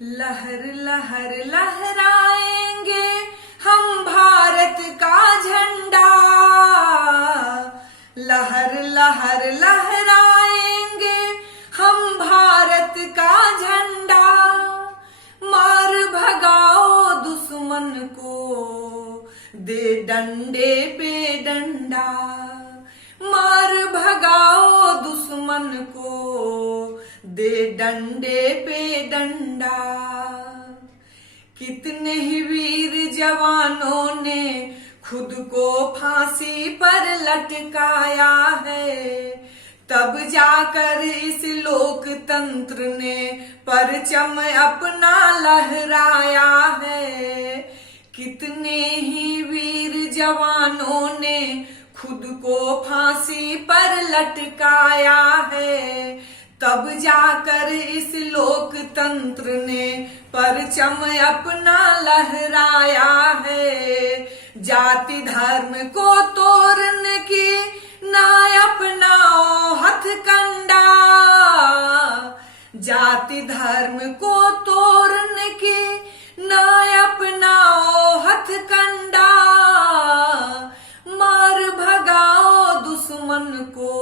लहर लहर लहराएंगे हम भारत का झंडा। लहर लहर लहराएंगे हम भारत का झंडा। मार भगाओ दुश्मन को, दे डंडे पे डंडा। मार भगाओ दुश्मन को, दे डंडे पे डंडा। कितने ही वीर जवानों ने खुद को फांसी पर लटकाया है, तब जाकर इस लोकतंत्र ने परचम अपना लहराया है। कितने ही वीर जवानों ने खुद को फांसी पर लटकाया है, तब जाकर इस लोकतंत्र ने परचम अपना लहराया है। जाति धर्म को तोड़ने की ना अपनाओ हथकंडा। जाति धर्म को तोड़ने की ना अपनाओ हथकंडा। मार भगाओ दुश्मन को,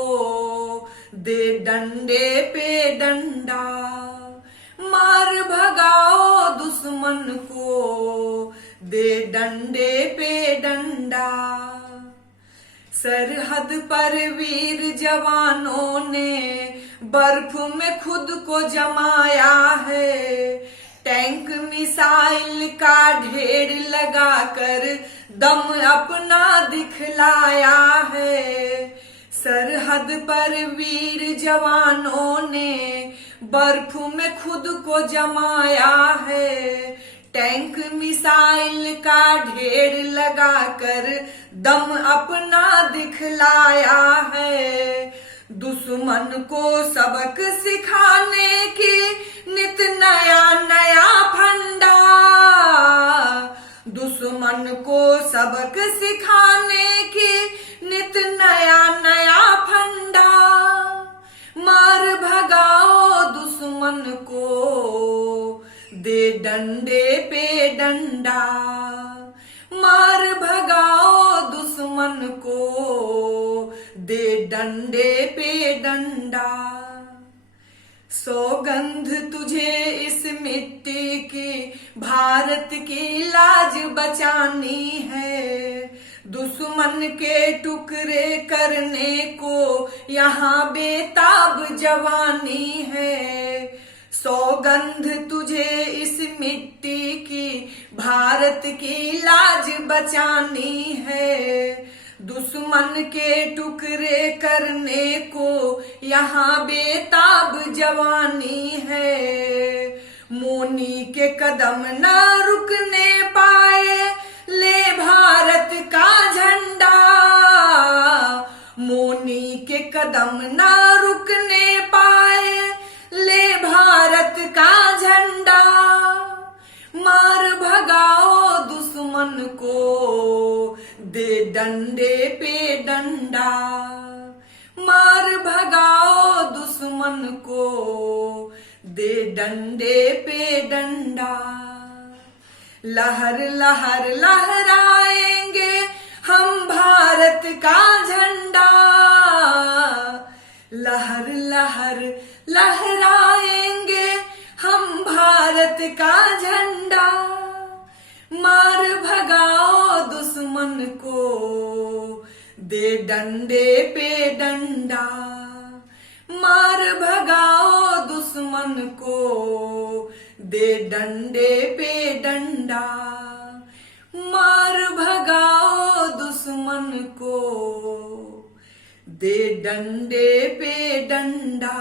दे डंडे पे डंडा। मार भगाओ दुश्मन को, दे डंडे पे डंडा। सरहद पर वीर जवानों ने बर्फ में खुद को जमाया है। टैंक मिसाइल का ढेर लगाकर दम अपना दिखलाया है। सरहद पर वीर जवानों ने बर्फ में खुद को जमाया है। टैंक मिसाइल का ढेर लगाकर दम अपना दिखलाया है। दुश्मन को सबक सिखाने की नित नया नया फंडा। दुश्मन को सबक सिखाने की नित नया नया फंडा। मार भगाओ दुश्मन को, दे डंडे पे डंडा। मार भगाओ दुश्मन को, दे डंडे पे डंडा। सौगंध तुझे इस मिट्टी की भारत की लाज बचानी है। दुश्मन के टुकड़े करने को यहाँ बेताब जवानी है। सौगंध तुझे इस मिट्टी की भारत की लाज बचानी है। दुश्मन के टुकड़े करने को यहाँ बेताब जवानी है। मोनी के कदम न रुकने पाए, ले भारत का झंडा। मोनी के कदम न रुकने पाए, ले भारत का झंडा। मार भगाओ दुश्मन को, दे डंडे पे डंडा। मार भगाओ दुश्मन को, दे डंडे पे डंडा। लहर लहर लहराएंगे हम भारत का झंडा। लहर लहर लहराएंगे हम भारत का झंडा। मार भगाओ दुश्मन को, दे डंडे पे डंडा। मार भगाओ दुश्मन को, दे डंडे पे डंडा। मार भगाओ दुश्मन को, दे डंडे पे डंडा।